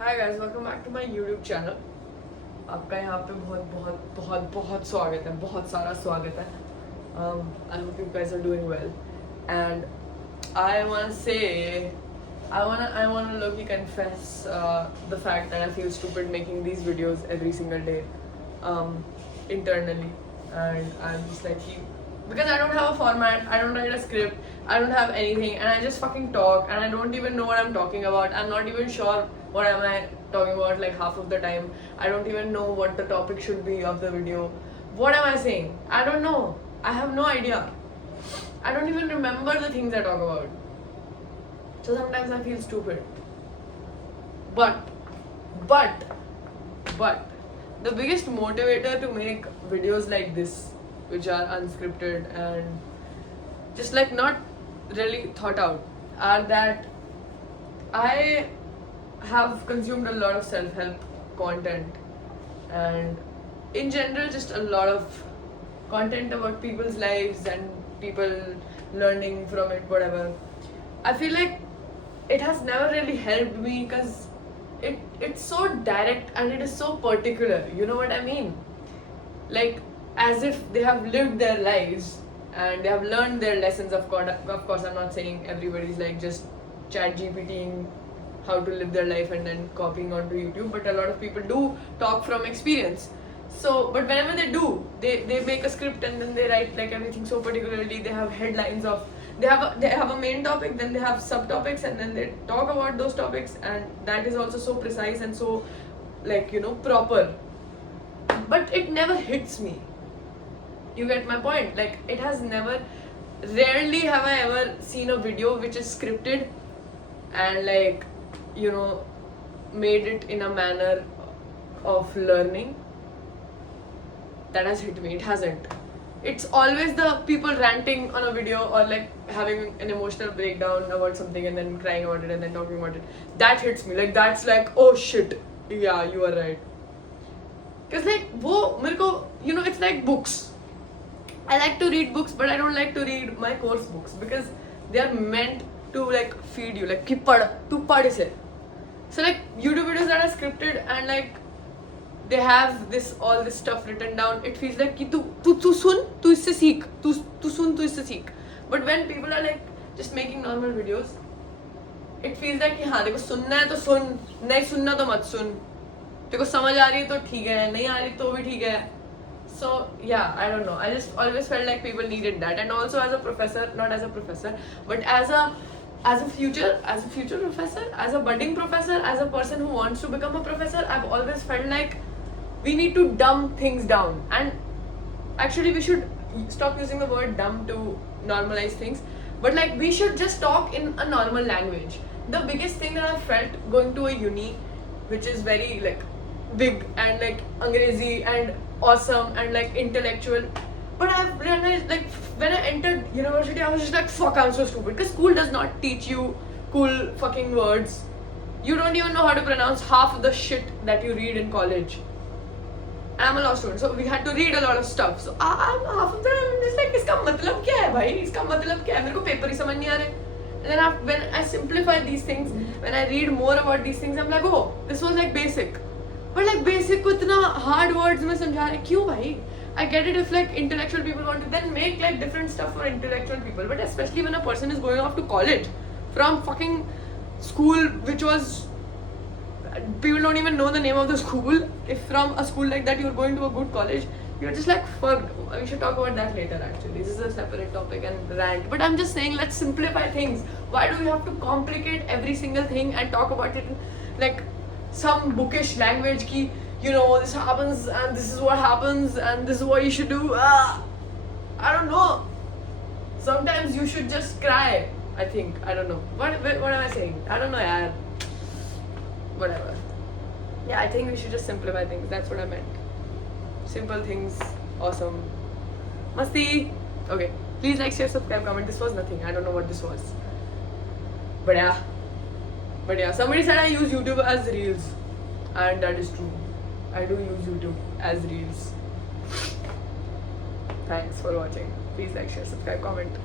Hi guys, welcome back to my YouTube channel. आपका यहाँ पे बहुत बहुत बहुत बहुत स्वागत है, बहुत सारा स्वागत है। I hope you guys are doing well and I want say I wanna low-key confess the fact that I feel stupid making these videos every single day internally, and I'm just like because I don't have a format, I don't write a script, I don't have anything, and I just fucking talk and I don't even know what I'm talking about. I'm not even sure what am I talking about like half of the time. I don't even know what the topic should be of the video. What am I saying? I don't know. I have no idea. I don't even remember the things I talk about. So sometimes I feel stupid. But the biggest motivator to make videos like this, which are unscripted and just like not really thought out, are that I have consumed a lot of self-help content and in general just a lot of content about people's lives and people learning from it, whatever. I feel like it has never really helped me because it's so direct and it is so particular, you know what I mean? Like as if they have lived their lives and they have learned their lessons. Of course I'm not saying everybody's like just chat GPTing how to live their life and then copying onto YouTube, but a lot of people do talk from experience. So but whenever they do, they make a script and then they write like everything so particularly. They have headlines of they have a main topic, then they have subtopics, and then they talk about those topics, and that is also so precise and so like proper, but it never hits me. You get my point? Like it has never, rarely have I ever seen a video which is scripted and like made it in a manner of learning that has hit me. It hasn't. It's always the people ranting on a video or like having an emotional breakdown about something and then crying about it and then talking about it. That hits me. Like that's like, oh shit, yeah, you are right. Because like it's like books. I like to read books, but I don't like to read my course books because they are meant to like feed you, like tu pad ise. So like YouTube videos that are scripted and like they have all this stuff written down, it feels like कि तू सुन, तू इससे सीख, तू सुन, तू इससे सीख. But when people are like just making normal videos, it feels like कि हाँ देखो सुनना है तो सुन, नहीं सुनना तो मत सुन, देखो समझ आ रही है तो ठीक है, नहीं आ रही तो भी ठीक है. So yeah, I don't know. I just always felt like people needed that, and also as a professor, not as a professor, but as a future professor, as a budding professor, as a person who wants to become a professor, I've always felt like we need to dumb things down. And actually we should stop using the word dumb to normalize things, but like we should just talk in a normal language. The biggest thing that I felt going to a uni which is very like big and like Angrezi and awesome and like intellectual, but I've realized like when I entered university I was just like fuck, I'm so stupid because school does not teach you cool fucking words. You don't even know how to pronounce half of the shit that you read in college. I'm a law student, so we had to read a lot of stuff. So I'm half of the time I'm just like, इसका मतलब क्या है भाई? इसका मतलब क्या है? मेरे को paper ही समझ नहीं आ रहे. And then when I simplify these things, when I read more about these things, I'm like, oh, this was like basic. But like basic को इतना hard words में समझा रहे क्यों भाई? I get it if like intellectual people want to then make like different stuff for intellectual people, but especially when a person is going off to college from fucking school which was, people don't even know the name of the school. If from a school like that you're going to a good college, you're just like fuck. We should talk about that later actually. This is a separate topic and rant, but I'm just saying let's simplify things. Why do we have to complicate every single thing and talk about it in like some bookish language ki this happens and this is what happens and this is what you should do? I don't know. Sometimes you should just cry, I think. I don't know. What am I saying? I don't know, yaar. Whatever. Yeah, I think we should just simplify things. That's what I meant. Simple things, awesome. Masti. Okay. Please like, share, subscribe, comment. This was nothing. I don't know what this was. But yeah. Somebody said I use YouTube as reels, and that is true. I do use YouTube as reels. Thanks for watching. Please like, share, subscribe, comment.